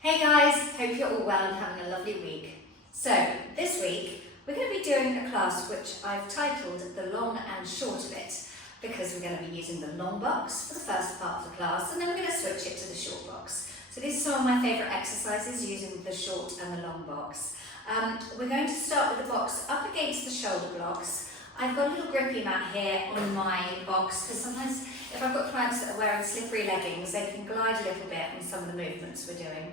Hey guys, hope you're all well and having a lovely week. So this week we're going to be doing a class which I've titled The Long and Short of It, because we're going to be using the long box for the first part of the class and then we're going to switch it to the short box. So these are some of my favourite exercises using the short and the long box. We're going to start with the box up against the shoulder blocks. I've got a little grippy mat here on my box because sometimes if I've got clients that are wearing slippery leggings, they can glide a little bit on some of the movements we're doing.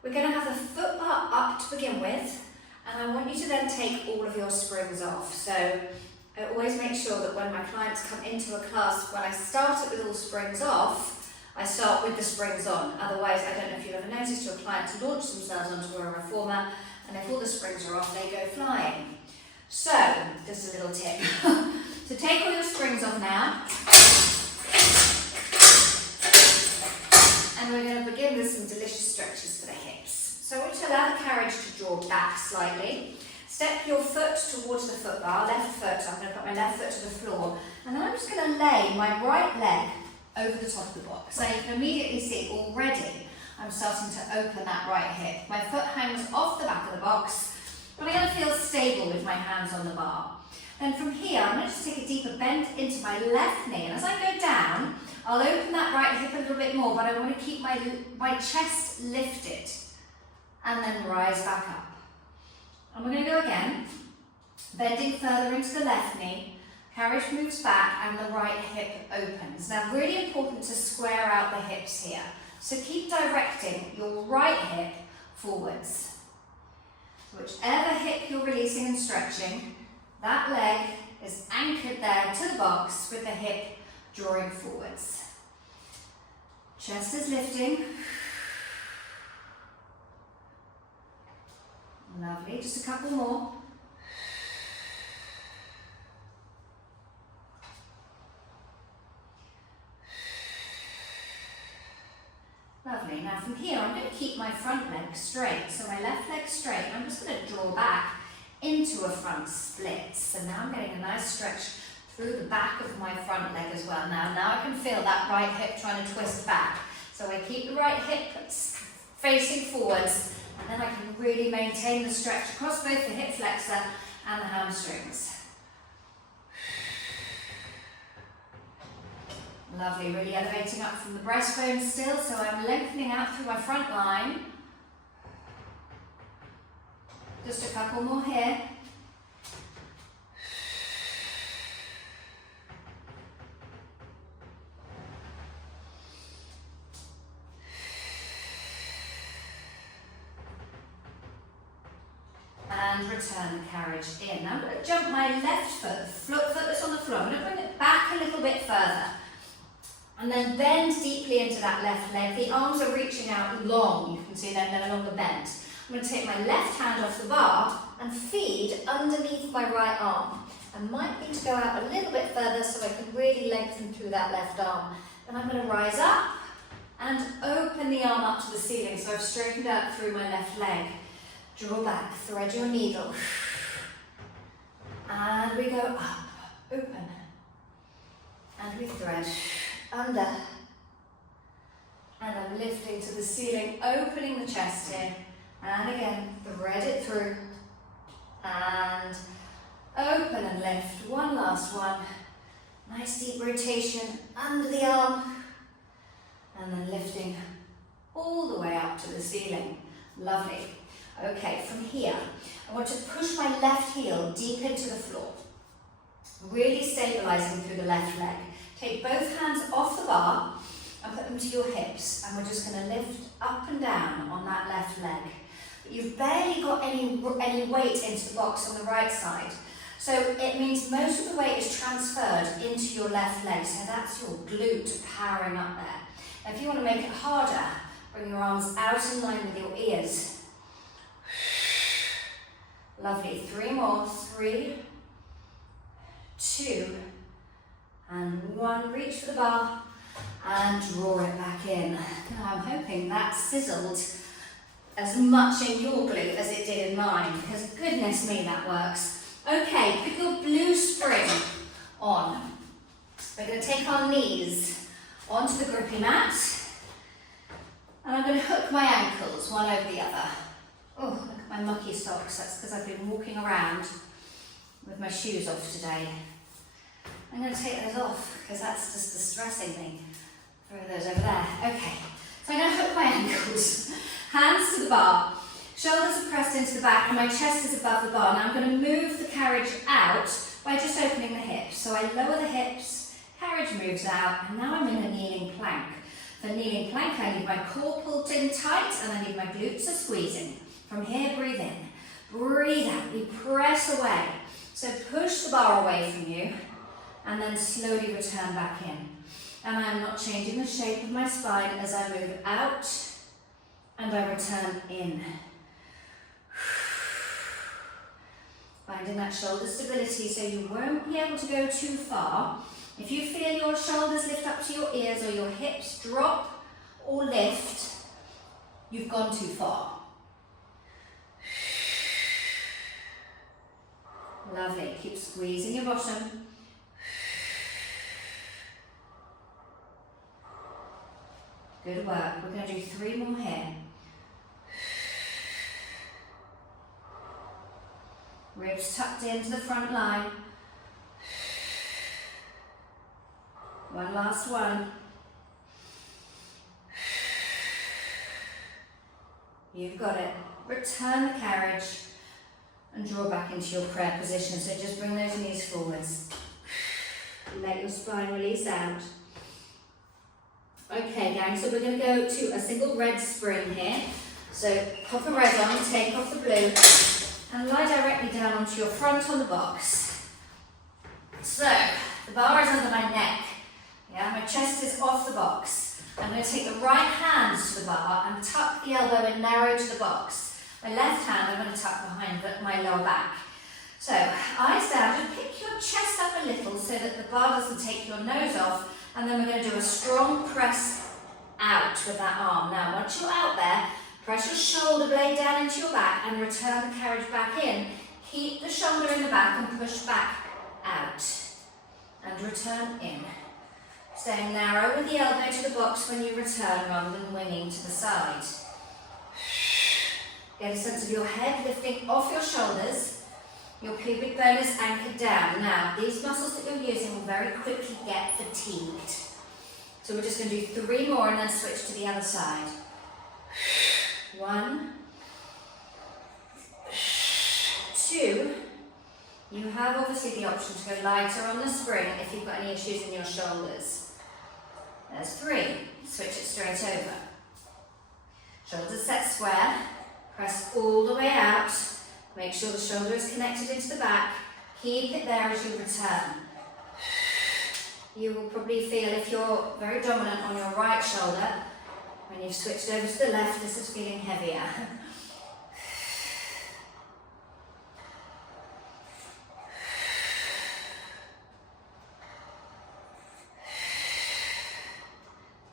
We're going to have the foot bar up to begin with, and I want you to then take all of your springs off. So I always make sure that when my clients come into a class, when I start it with all springs off, I start with the springs on. Otherwise, I don't know if you've ever noticed your clients launch themselves onto a reformer, and if all the springs are off, they go flying. So, just a little tip. So take all your springs off now. And we're going to begin with some delicious stretches for the hips. So I want you to allow the carriage to draw back slightly. Step your foot towards the foot bar, left foot. I'm going to put my left foot to the floor. And then I'm just going to lay my right leg over the top of the box. So you can immediately see already I'm starting to open that right hip. My foot hangs off the back of the box, but I'm going to feel stable with my hands on the bar. Then from here, I'm going to just take a deeper bend into my left knee. And as I go down, I'll open that right hip a little bit more, but I want to keep my chest lifted and then rise back up. And we're going to go again, bending further into the left knee, carriage moves back and the right hip opens. Now really important to square out the hips here. So keep directing your right hip forwards. Whichever hip you're releasing and stretching, that leg is anchored there to the box with the hip drawing forwards. Chest is lifting. Lovely, just a couple more. Lovely, now from here I'm going to keep my front leg straight. So my left leg straight, I'm just going to draw back into a front split. So now I'm getting a nice stretch through the back of my front leg as well. Now I can feel that right hip trying to twist back. So I keep the right hip facing forwards, and then I can really maintain the stretch across both the hip flexor and the hamstrings. Lovely, really elevating up from the breastbone still, so I'm lengthening out through my front line. Just a couple more here. And return the carriage in. Now I'm going to jump my left foot, the foot that's on the floor. I'm going to bring it back a little bit further. And then bend deeply into that left leg. The arms are reaching out long. You can see they're no longer bent. I'm going to take my left hand off the bar and feed underneath my right arm. I might need to go out a little bit further so I can really lengthen through that left arm. Then I'm going to rise up and open the arm up to the ceiling. So I've straightened out through my left leg. Draw back, thread your needle. And we go up, open. And we thread under. And I'm lifting to the ceiling, opening the chest here. And again, thread it through. And open and lift. One last one. Nice deep rotation under the arm. And then lifting all the way up to the ceiling. Lovely. Okay, from here, I want to push my left heel deep into the floor. Really stabilizing through the left leg. Take both hands off the bar and put them to your hips. And we're just going to lift up and down on that left leg. But you've barely got any weight into the box on the right side. So it means most of the weight is transferred into your left leg. So that's your glute powering up there. Now if you want to make it harder, bring your arms out in line with your ears. Lovely, 3 more, 3, 2, and 1. Reach for the bar and draw it back in. Now I'm hoping that sizzled as much in your glute as it did in mine, because goodness me, that works. Okay, put your blue spring on. We're going to take our knees onto the grippy mat. And I'm going to hook my ankles one over the other. Oh, look at my mucky socks. That's because I've been walking around with my shoes off today. I'm going to take those off because that's just distressing me. Throw those over there. Okay. So I'm going to hook my ankles. Hands to the bar. Shoulders are pressed into the back and my chest is above the bar. Now I'm going to move the carriage out by just opening the hips. So I lower the hips, carriage moves out, and now I'm in a kneeling plank. For kneeling plank, I need my core pulled in tight and I need my glutes are squeezing. From here, breathe in. Breathe out. We press away. So push the bar away from you and then slowly return back in. And I'm not changing the shape of my spine as I move out and I return in. Finding that shoulder stability so you won't be able to go too far. If you feel your shoulders lift up to your ears or your hips drop or lift, you've gone too far. Lovely. Keep squeezing your bottom. Good work. We're going to do 3 more here. Ribs tucked into the front line. One last one. You've got it. Return the carriage and draw back into your prayer position. So just bring those knees forwards. Let your spine release out. Okay, gang, so we're going to go to a single red spring here. So pop the red on, take off the blue, and lie directly down onto your front on the box. So the bar is under my neck. Yeah, my chest is off the box. I'm going to take the right hand to the bar and tuck the elbow in narrow to the box. My left hand I'm going to tuck behind my lower back. So eyes down, just pick your chest up a little so that the bar doesn't take your nose off. And then we're going to do a strong press out with that arm. Now, once you're out there, press your shoulder blade down into your back and return the carriage back in. Keep the shoulder in the back and push back out. And return in. Staying narrow with the elbow to the box when you return rather than winging to the side. Get a sense of your head lifting off your shoulders. Your pubic bone is anchored down. Now, these muscles that you're using will very quickly get fatigued. So we're just going to do 3 more and then switch to the other side. 1, 2. You have obviously the option to go lighter on the spring if you've got any issues in your shoulders. There's 3. Switch it straight over. Shoulders set square. Press all the way out. Make sure the shoulder is connected into the back. Keep it there as you return. You will probably feel, if you're very dominant on your right shoulder, when you've switched over to the left, this is feeling heavier.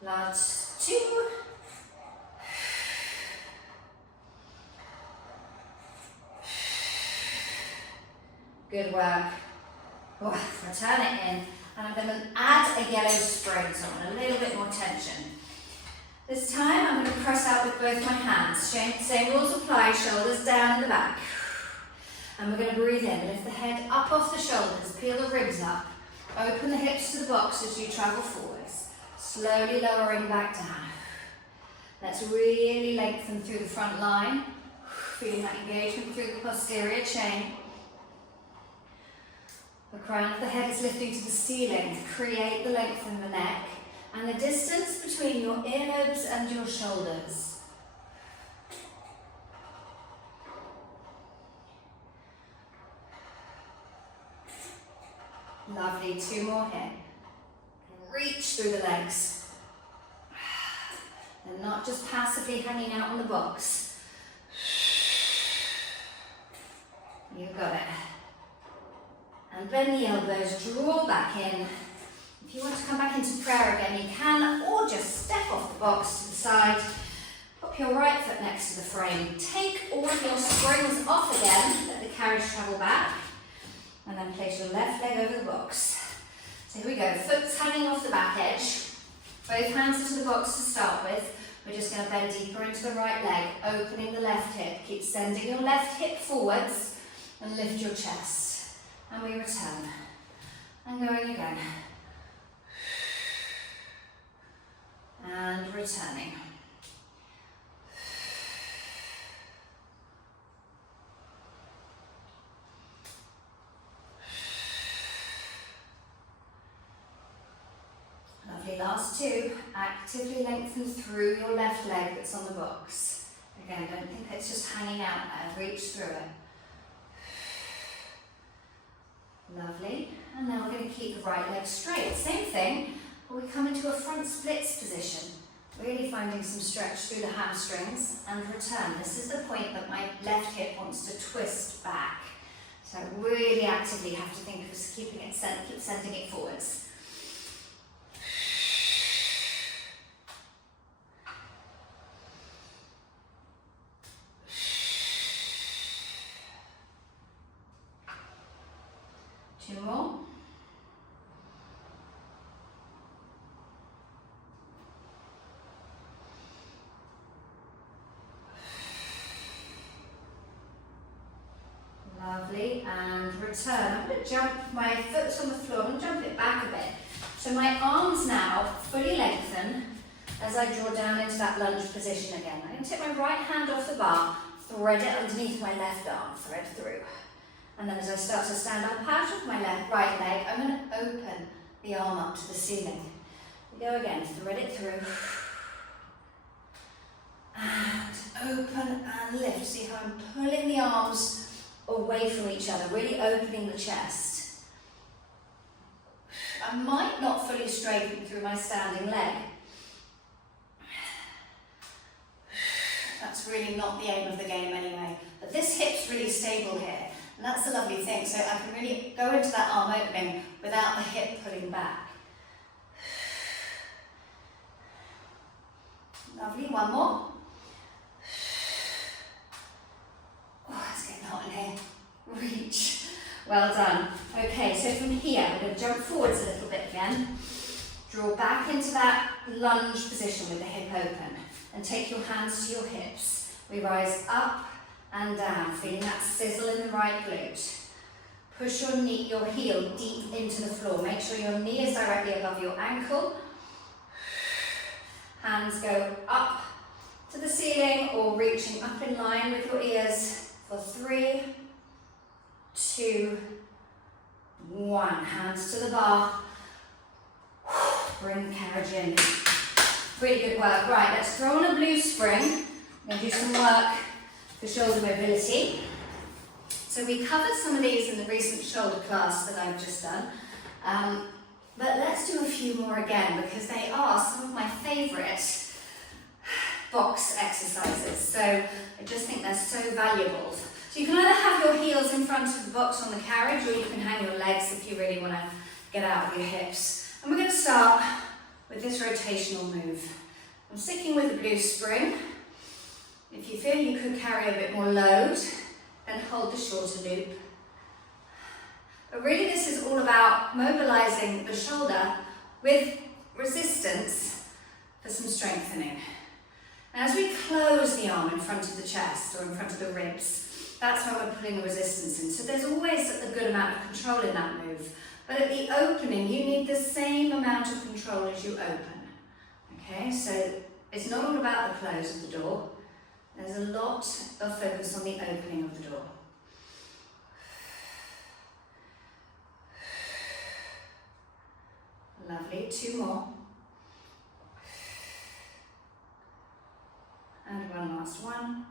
Last 2. Good work. Oh, return it in. And I'm going to add a yellow spring, so I want a little bit more tension. This time I'm going to press out with both my hands. Same rules apply, shoulders down in the back. And we're going to breathe in. Lift the head up off the shoulders, peel the ribs up. Open the hips to the box as you travel forwards. Slowly lowering back down. Let's really lengthen through the front line. Feeling that engagement through the posterior chain. The crown of the head is lifting to the ceiling to create the length in the neck and the distance between your earlobes and your shoulders. Lovely, 2 more here. Reach through the legs. And not just passively hanging out on the box. You got it. And bend the elbows, draw back in. If you want to come back into prayer again, you can, or just step off the box to the side. Pop your right foot next to the frame. Take all of your springs off again, let the carriage travel back. And then place your left leg over the box. So here we go, foot's hanging off the back edge. Both hands into the box to start with. We're just going to bend deeper into the right leg, opening the left hip. Keep sending your left hip forwards and lift your chest. And we return. And going again. And returning. Lovely, last two. Actively lengthen through your left leg that's on the box. Again, don't think it's just hanging out there, reach through it. Lovely, and now we're going to keep the right leg straight. Same thing, but we come into a front splits position. Really finding some stretch through the hamstrings and return. This is the point that my left hip wants to twist back. So I really actively have to think of keeping it, keep sending it forwards. Two more. Lovely, and return. I'm going to jump, my foot's on the floor, I'm going to jump it back a bit. So my arms now fully lengthen as I draw down into that lunge position again. I'm going to take my right hand off the bar, thread it underneath my left arm, thread through. And then as I start to stand up out of my right leg, I'm going to open the arm up to the ceiling. We go again, thread it through. And open and lift. See how I'm pulling the arms away from each other, really opening the chest. I might not fully straighten through my standing leg. That's really not the aim of the game anyway. But this hip's really stable here. And that's the lovely thing, so I can really go into that arm opening without the hip pulling back. Lovely, one more. Oh, it's getting hot in here. Reach. Well done. Okay, so from here, we're going to jump forwards a little bit again. Draw back into that lunge position with the hip open. And take your hands to your hips. We rise up and down, feeling that sizzle in the right glute. Push your knee, your heel deep into the floor. Make sure your knee is directly above your ankle. Hands go up to the ceiling or reaching up in line with your ears for 3, 2, 1. Hands to the bar. Bring the carriage in. Really good work. Right, let's throw on a blue spring. We're going to do some work for shoulder mobility. So we covered some of these in the recent shoulder class that I've just done. But let's do a few more again because they are some of my favourite box exercises. So I just think they're so valuable. So you can either have your heels in front of the box on the carriage or you can hang your legs if you really want to get out of your hips. And we're going to start with this rotational move. I'm sticking with the blue spring. If you feel you could carry a bit more load, then hold the shorter loop. But really this is all about mobilizing the shoulder with resistance for some strengthening. And as we close the arm in front of the chest or in front of the ribs, that's when we're putting the resistance in. So there's always a good amount of control in that move. But at the opening, you need the same amount of control as you open. Okay, so it's not all about the close of the door. There's a lot of focus on the opening of the door. Lovely, 2 more. And one last one.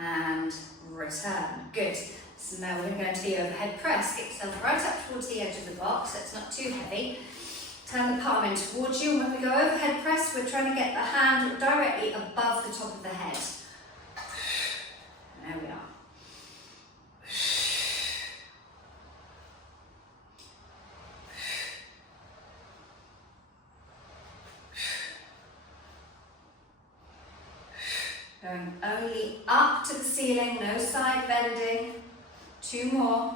And return. Good. So now we're going to go into the overhead press. Get yourself right up towards the edge of the box so it's not too heavy. Turn the palm in towards you, and when we go overhead press, we're trying to get the hand directly above the top of the head. There we are. Going only up to the ceiling, no side bending. 2 more.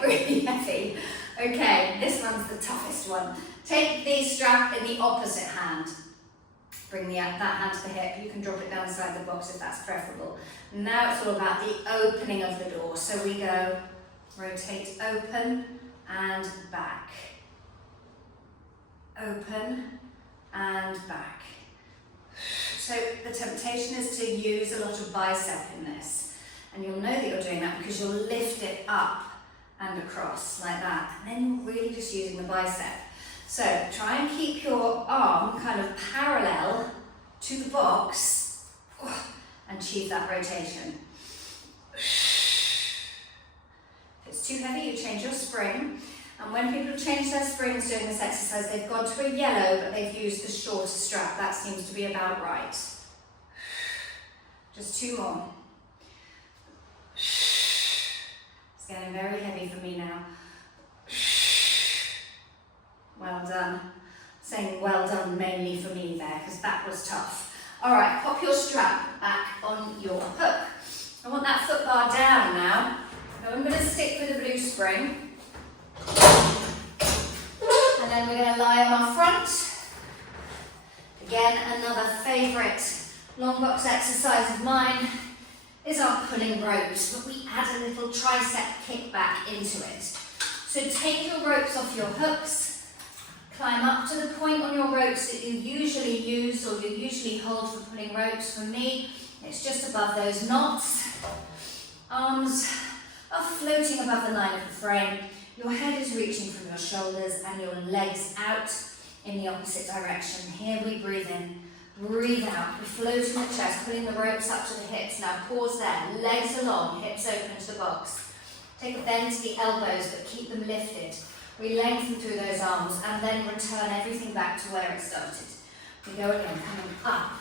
get really heavy. Okay, this one's the toughest one. Take the strap in the opposite hand. Bring that hand to the hip. You can drop it down inside the box if that's preferable. Now it's all about the opening of the door. So we go, rotate, open and back. Open and back. So the temptation is to use a lot of bicep in this. And you'll know that you're doing that because you'll lift it up and across like that. And then you're really just using the bicep. So try and keep your arm kind of parallel to the box and achieve that rotation. If it's too heavy, you change your spring. And when people change their springs doing this exercise, they've gone to a yellow, but they've used the shorter strap. That seems to be about right. Just 2 more. It's getting very heavy for me now. Well done. Saying well done mainly for me there, because that was tough. All right, pop your strap back on your hook. I want that foot bar down now. So I'm going to stick with the blue spring. And then we're going to lie on our front. Again, another favourite long box exercise of mine is our pulling ropes, but we add a little tricep kickback into it. So take your ropes off your hooks, climb up to the point on your ropes that you usually use or you usually hold for pulling ropes. For me, it's just above those knots. Arms are floating above the line of the frame. Your head is reaching from your shoulders and your legs out in the opposite direction. Here we breathe in, breathe out. We float in the chest, pulling the ropes up to the hips. Now pause there, legs along, hips open to the box. Take a bend to the elbows, but keep them lifted. We lengthen through those arms and then return everything back to where it started. We go again, coming up.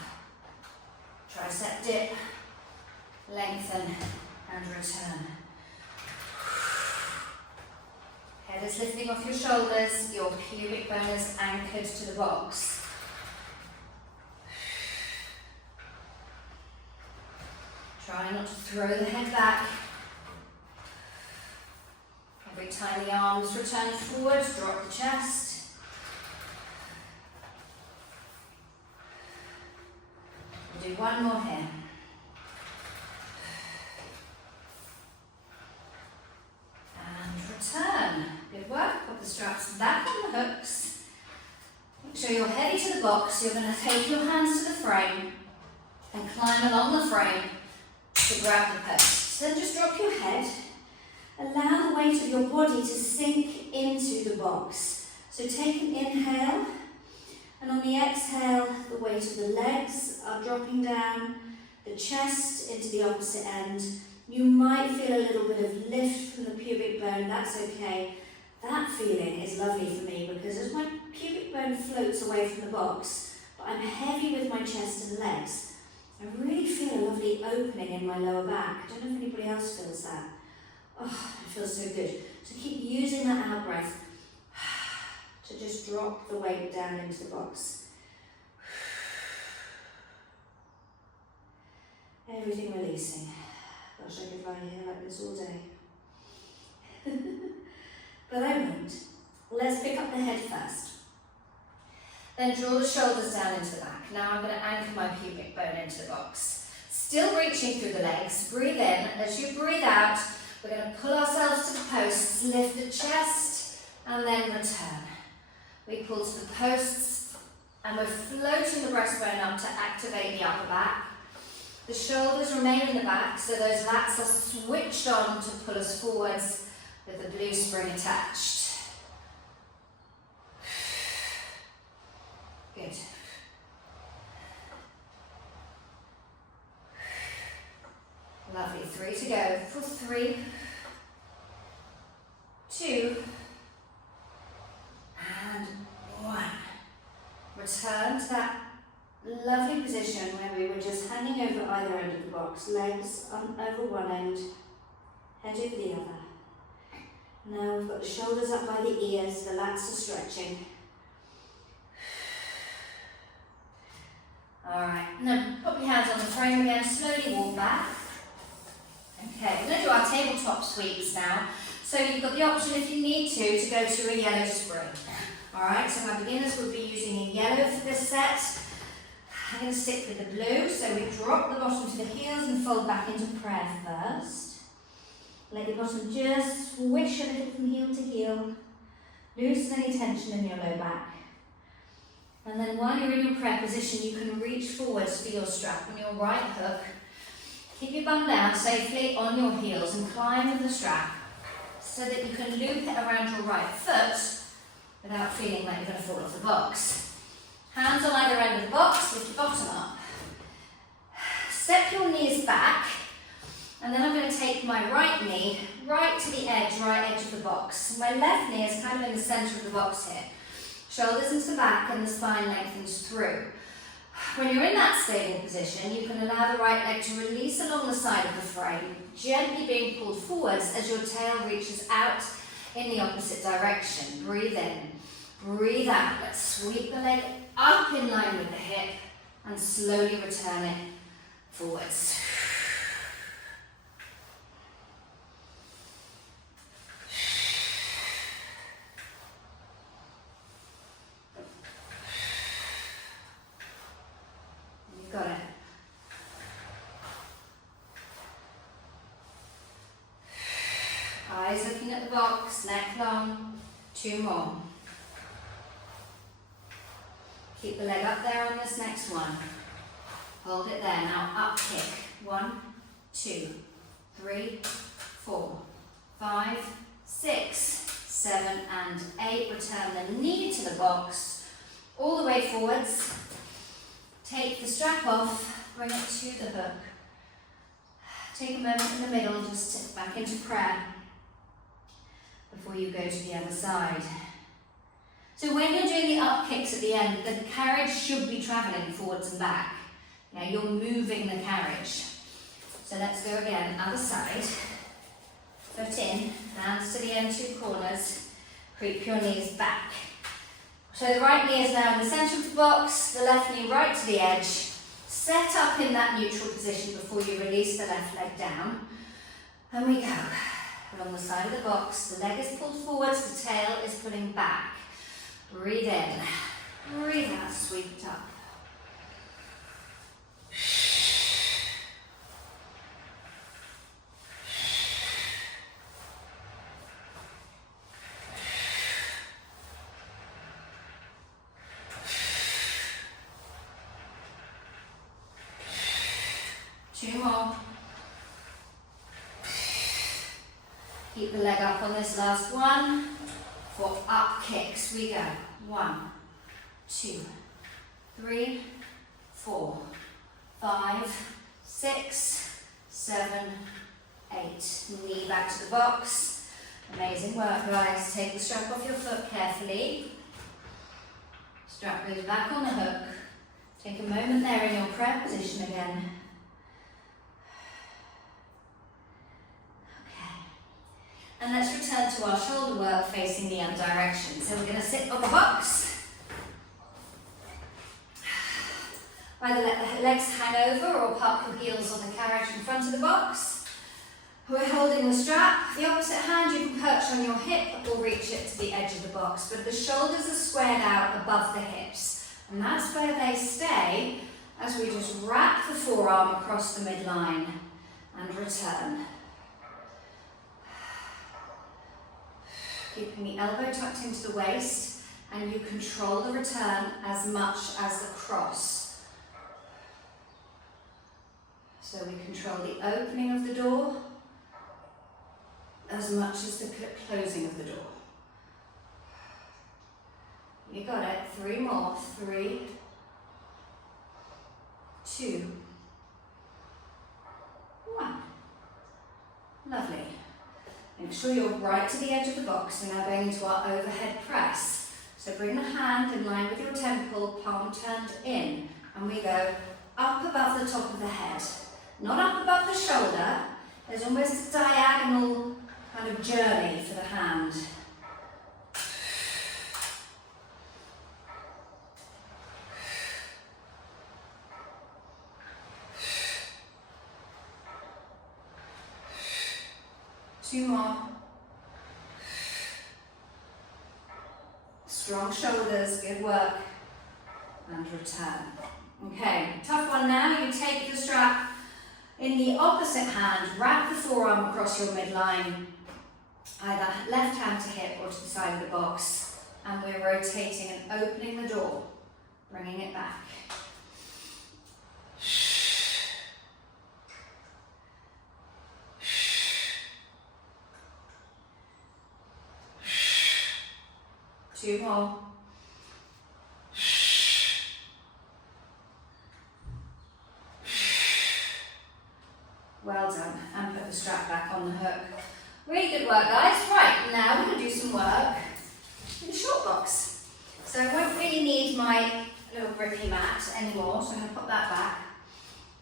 Tricep dip, lengthen and return. Head is lifting off your shoulders, your pubic bone is anchored to the box. Try not to throw the head back. Every time the arms return forward, drop the chest. We'll do one more here. Turn. Good work. Put the straps back on the hooks. Make sure you're heavy to the box. You're going to take your hands to the frame and climb along the frame to grab the post. Then just drop your head. Allow the weight of your body to sink into the box. So take an inhale, and on the exhale, the weight of the legs are dropping down, the chest into the opposite end. You might feel a little bit of lift from the pubic bone, that's okay. That feeling is lovely for me because as my pubic bone floats away from the box, but I'm heavy with my chest and legs, I really feel a lovely opening in my lower back. I don't know if anybody else feels that. Oh, it feels so good. So keep using that out breath to just drop the weight down into the box. Everything releasing. Gosh, I could lie here like this all day. But I won't. Let's pick up the head first. Then draw the shoulders down into the back. Now I'm going to anchor my pubic bone into the box. Still reaching through the legs. Breathe in. As you breathe out, we're going to pull ourselves to the posts, lift the chest, and then return. We pull to the posts, and we're floating the breastbone up to activate the upper back. The shoulders remain in the back, so those lats are switched on to pull us forwards with the blue spring attached. Good. Lovely. 3 to go. For 3, 2, and 1. Return to that lovely position where we were just hanging over either end of the box, legs over one end, head over the other. Now we've got the shoulders up by the ears, the lats are stretching. Alright, now put your hands on the frame again, slowly walk back. Okay, we're going to do our tabletop sweeps now. So you've got the option, if you need to go to a yellow spring. Alright, so my beginners would be using a yellow for this set. I'm going to stick with the blue, so we drop the bottom to the heels and fold back into prayer first. Let your bottom just swish a little from heel to heel. Loosen any tension in your low back. And then while you're in your prayer position, you can reach forwards for your strap on your right hook. Keep your bum down safely on your heels and climb with the strap so that you can loop it around your right foot without feeling like you're going to fall off the box. Hands on either end of the box, lift your bottom up. Step your knees back, and then I'm going to take my right knee right to the edge, right edge of the box. My left knee is kind of in the centre of the box here. Shoulders into the back and the spine lengthens through. When you're in that stable position, you can allow the right leg to release along the side of the frame, gently being pulled forwards as your tail reaches out in the opposite direction. Breathe in, breathe out. Let's sweep the leg up in line with the hip and slowly return it forwards. You've got it. Eyes looking at the box, neck long. 2 more. Keep the leg up there on this next one. Hold it there. Now up kick. 1, 2, 3, 4, 5, 6, 7 and 8. Return the knee to the box. All the way forwards. Take the strap off. Bring it to the hook. Take a moment in the middle, just sit back into prayer before you go to the other side. So when you're doing the up kicks at the end, the carriage should be travelling forwards and back. Yeah, you're moving the carriage. So let's go again, other side. Foot in, hands to the end 2 corners. Creep your knees back. So the right knee is now in the centre of the box, the left knee right to the edge. Set up in that neutral position before you release the left leg down. And we go. Along the side of the box, the leg is pulled forwards, the tail is pulling back. Breathe in, breathe out, sweep it up. Two more. Keep the leg up on this last one. For up kicks, we go. 1, 2, 3, 4, 5, 6, 7, 8. Knee back to the box. Amazing work, guys. Take the strap off your foot carefully. Strap goes back on the hook. Take a moment there in your prayer position again. And let's return to our shoulder work facing the other direction. So we're going to sit on the box. Either let the legs hang over or park your heels on the carriage in front of the box. We're holding the strap. The opposite hand you can perch on your hip or reach it to the edge of the box. But the shoulders are squared out above the hips. And that's where they stay as we just wrap the forearm across the midline and return. Keeping the elbow tucked into the waist, and you control the return as much as the cross. So we control the opening of the door as much as the closing of the door. You got it. 3 more. 3, 2, 1. Lovely. Make sure you're right to the edge of the box. We're now going into our overhead press. So bring the hand in line with your temple, palm turned in, and we go up above the top of the head. Not up above the shoulder. There's almost a diagonal kind of journey for the hand. Two more. Strong shoulders, good work. And return. Okay, tough one now. You take the strap in the opposite hand, wrap the forearm across your midline, either left hand to hip or to the side of the box, and we're rotating and opening the door, bringing it back. 2 more. Well done. And put the strap back on the hook. Really good work, guys. Right, now we're going to do some work in the short box. So I won't really need my little grippy mat anymore, so I'm going to put that back.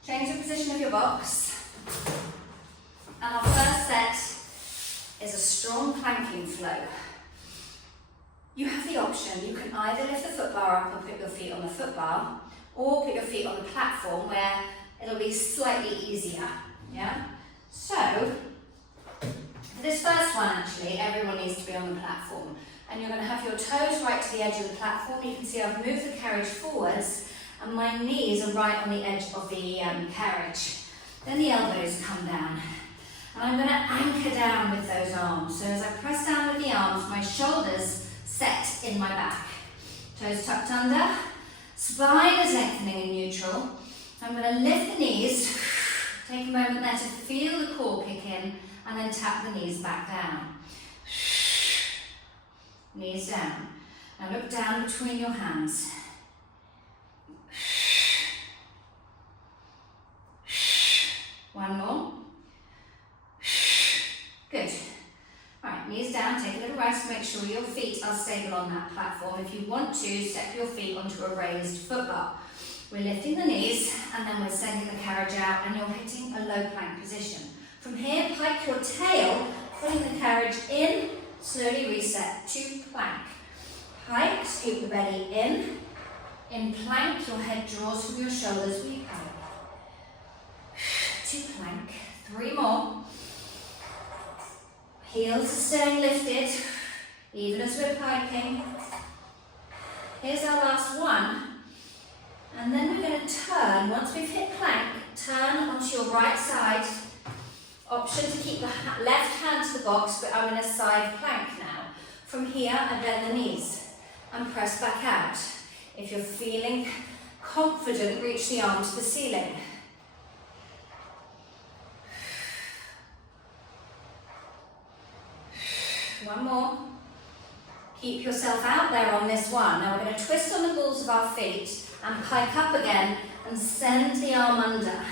Change the position of your box. And our first set is a strong planking flow. You have the option, you can either lift the foot bar up and put your feet on the foot bar, or put your feet on the platform where it'll be slightly easier, yeah? So, for this first one actually, everyone needs to be on the platform. And you're going to have your toes right to the edge of the platform. You can see I've moved the carriage forwards, and my knees are right on the edge of the carriage. Then the elbows come down. And I'm going to anchor down with those arms. So as I press down with the arms, my shoulders set in my back. Toes tucked under, spine is lengthening in neutral. I'm going to lift the knees, take a moment there to feel the core kick in, and then tap the knees back down. Knees down. Now look down between your hands. One more. Good. Right, knees down, take a little rest, make sure your feet are stable on that platform. If you want to, step your feet onto a raised foot bar. We're lifting the knees and then we're sending the carriage out and you're hitting a low plank position. From here, pike your tail, pulling the carriage in, slowly reset to plank. Pike, scoop the belly in plank, your head draws from your shoulders, we pike. To plank, 3 more. Heels are staying lifted, even as we're piking. Here's our last one. And then we're going to turn, once we've hit plank, turn onto your right side. Option to keep the left hand to the box, but I'm in a side plank now. From here, I bend the knees and press back out. If you're feeling confident, reach the arm to the ceiling. One more. Keep yourself out there on this one. Now we're going to twist on the balls of our feet and pike up again and send the arm under.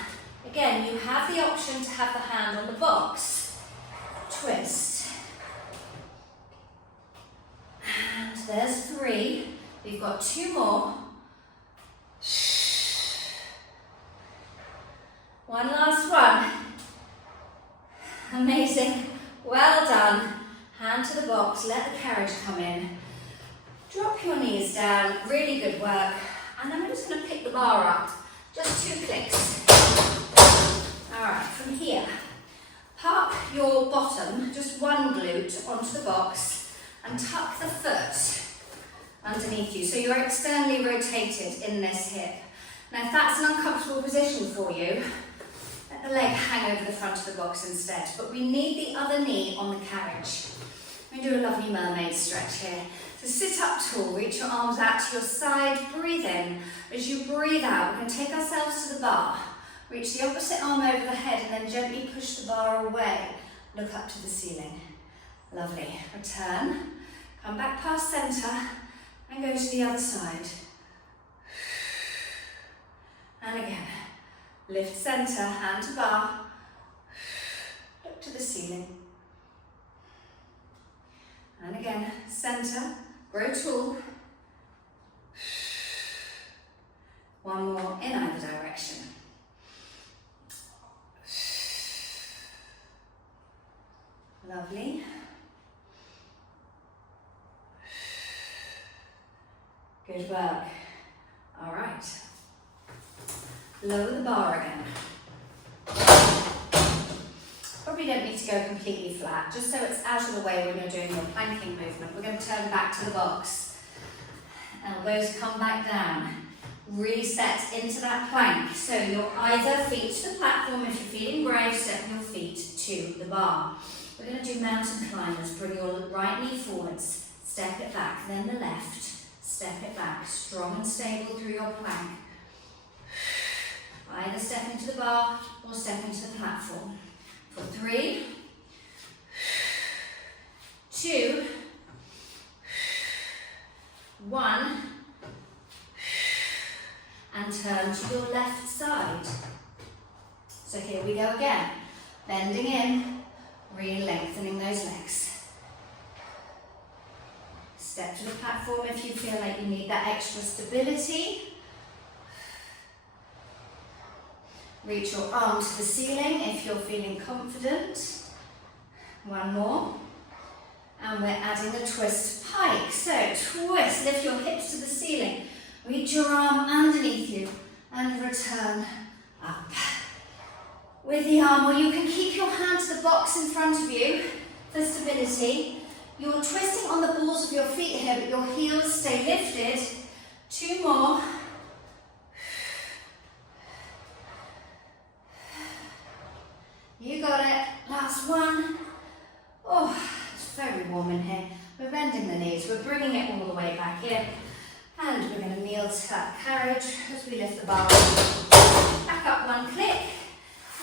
Again, you have the option to have the hand on the box. Twist. And there's 3. We've got 2 more. One last one. Amazing. Well done. Hand to the box, let the carriage come in. Drop your knees down, really good work. And then we're just going to pick the bar up, just 2 clicks. Alright, from here, park your bottom, just one glute, onto the box and tuck the foot underneath you. So you're externally rotated in this hip. Now if that's an uncomfortable position for you, let the leg hang over the front of the box instead. But we need the other knee on the carriage. We do a lovely mermaid stretch here. So sit up tall, reach your arms out to your side, breathe in. As you breathe out, we're going to take ourselves to the bar. Reach the opposite arm over the head and then gently push the bar away. Look up to the ceiling. Lovely. Return. Come back past centre and go to the other side. And again. Lift centre, hand to bar. Look to the ceiling. And again, centre, grow tall. One more in either direction. Lovely. Good work. All right. Lower the bar again. Probably don't need to go completely flat, just so it's out of the way when you're doing your planking movement. We're going to turn back to the box. elbows come back down. Reset into that plank. So you're either feet to the platform, if you're feeling brave, step your feet to the bar. We're going to do mountain climbers. Bring your right knee forwards, step it back, then the left, step it back. Strong and stable through your plank. Either step into the bar or step into the platform. For 3, 2, 1, and turn to your left side. So here we go again. Bending in, re-lengthening those legs. Step to the platform if you feel like you need that extra stability. Reach your arm to the ceiling if you're feeling confident. One more. And we're adding the twist pike. So twist, lift your hips to the ceiling. Reach your arm underneath you and return up. With the arm, or you can keep your hand to the box in front of you for stability. You're twisting on the balls of your feet here, but your heels stay lifted. 2 more. You got it. Last one. Oh, it's very warm in here. We're bending the knees. We're bringing it all the way back in. And we're going to kneel to that carriage as we lift the bar. Back up 1 click.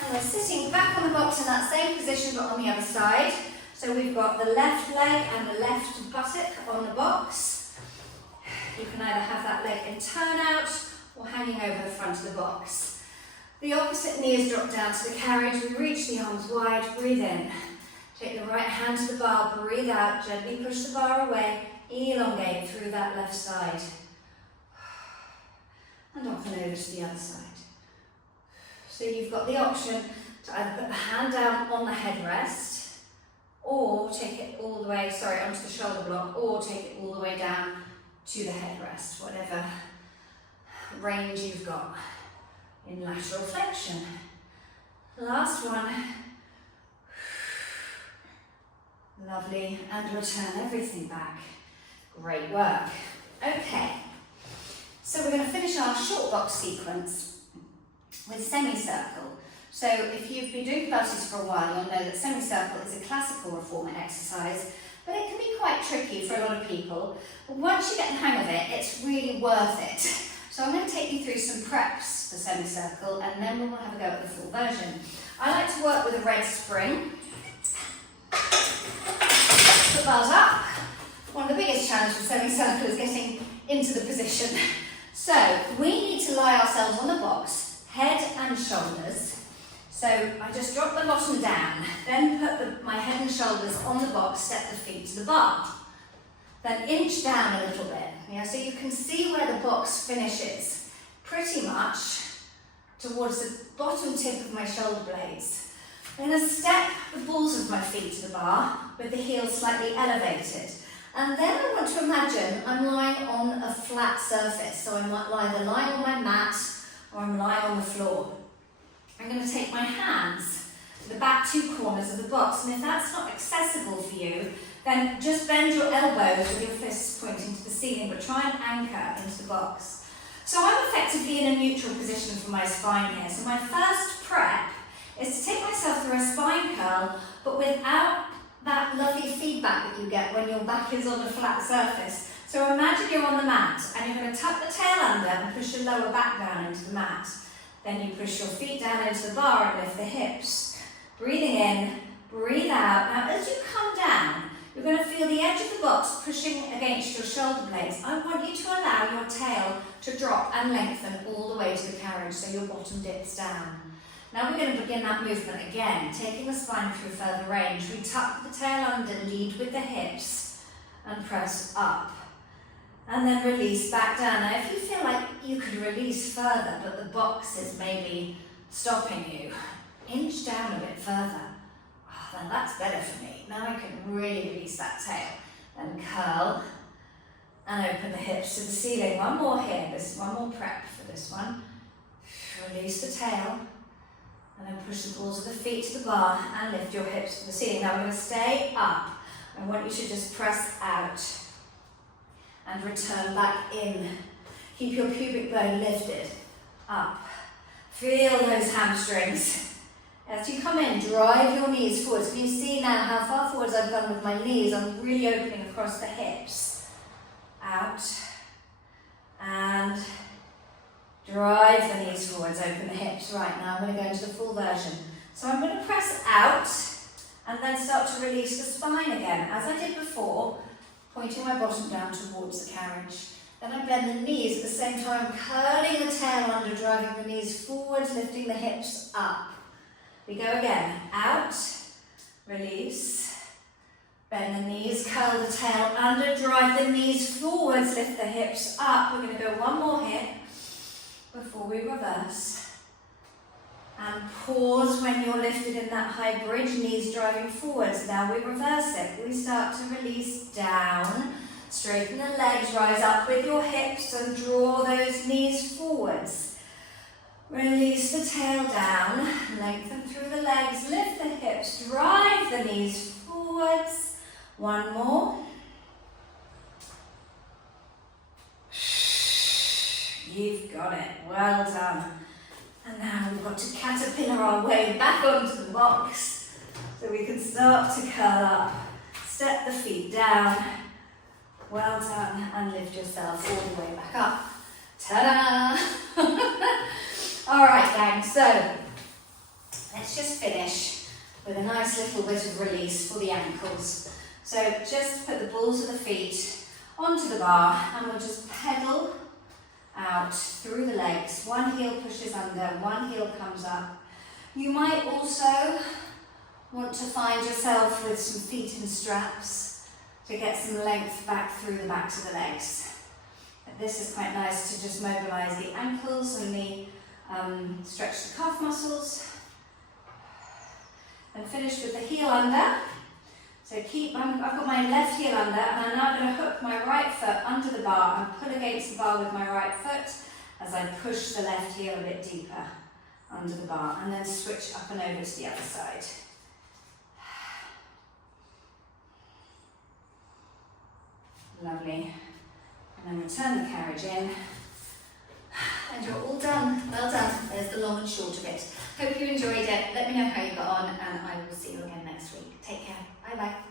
And we're sitting back on the box in that same position, but on the other side. So we've got the left leg and the left buttock on the box. You can either have that leg in turnout or hanging over the front of the box. The opposite knee is dropped down to the carriage. We reach the arms wide, breathe in. Take the right hand to the bar, breathe out, gently push the bar away, elongate through that left side. And often over to the other side. So you've got the option to either put the hand down on the headrest, or take it all the way, onto the shoulder block, or take it all the way down to the headrest, whatever range you've got in lateral flexion. Last one. Lovely, and return everything back. Great work. Okay, so we're going to finish our short box sequence with semicircle. So if you've been doing Pilates for a while, you'll know that semicircle is a classical reformer exercise, but it can be quite tricky for a lot of people. But once you get the hang of it, it's really worth it. So I'm going to take you through some preps for semicircle, and then we'll have a go at the full version. I like to work with a red spring. Put bars up. One of the biggest challenges with semicircle is getting into the position. So we need to lie ourselves on the box, head and shoulders. So I just drop the bottom down, then put my head and shoulders on the box, step the feet to the bar. Then inch down a little bit, so you can see where the box finishes, pretty much towards the bottom tip of my shoulder blades. I'm going to step the balls of my feet to the bar with the heels slightly elevated. And then I want to imagine I'm lying on a flat surface. So I'm either lying on my mat or I'm lying on the floor. I'm going to take my hands to the back 2 corners of the box. And if that's not accessible for you, then just bend your elbows with your fists pointing to the ceiling, but try and anchor into the box. So I'm effectively in a neutral position for my spine here. So my first prep is to take myself through a spine curl, but without that lovely feedback that you get when your back is on a flat surface. So imagine you're on the mat and you're going to tuck the tail under and push your lower back down into the mat. Then you push your feet down into the bar and lift the hips. Breathing in, breathe out. Now as you come down, you're going to feel the edge of the box pushing against your shoulder blades. I want you to allow your tail to drop and lengthen all the way to the carriage so your bottom dips down. Now we're going to begin that movement again, taking the spine through further range. We tuck the tail under, lead with the hips, and press up. And then release back down. Now if you feel like you could release further, but the box is maybe stopping you, inch down a bit further. Oh, then that's better for me. Now I can really release that tail. Then curl, and open the hips to the ceiling. One more here, this one more prep for this one. Release the tail. And then push the balls of the feet to the bar and lift your hips to the ceiling. Now we're going to stay up. I want you to just press out. and return back in. Keep your pubic bone lifted, up. Feel those hamstrings. As you come in, drive your knees forwards. Can you see now how far forwards I've gone with my knees? I'm really opening across the hips. Out. And drive the knees forwards, open the hips. Right, now I'm going to go into the full version. So I'm going to press out and then start to release the spine again, as I did before, pointing my bottom down towards the carriage. Then I bend the knees at the same time, curling the tail under, driving the knees forwards, lifting the hips up. We go again. Out, release, bend the knees, curl the tail under, drive the knees forwards, lift the hips up. We're going to go one more hip before we reverse. And pause when you're lifted in that high bridge, knees driving forwards. Now we reverse it. We start to release down. Straighten the legs, rise up with your hips and draw those knees forwards. Release the tail down, lengthen through the legs, lift the hips, drive the knees forwards. One more. You've got it, well done. And now we've got to caterpillar our way back onto the box so we can start to curl up. Step the feet down. Well done, and lift yourself all the way back up. Ta-da! All right, gang, so let's just finish with a nice little bit of release for the ankles. So just put the balls of the feet onto the bar and we'll just pedal out through the legs. One heel pushes under, one heel comes up. You might also want to find yourself with some feet in straps to get some length back through the backs of the legs. But this is quite nice to just mobilise the ankles and stretch the calf muscles. And finish with the heel under. So I've got my left heel under, and I'm now going to hook my right foot under the bar and pull against the bar with my right foot as I push the left heel a bit deeper under the bar, and then switch up and over to the other side. Lovely. And then return the carriage in. And you're all done. Well done. There's the long and short of it. Hope you enjoyed it. Let me know how you got on, and I will see you again next week. Take care. Bye bye.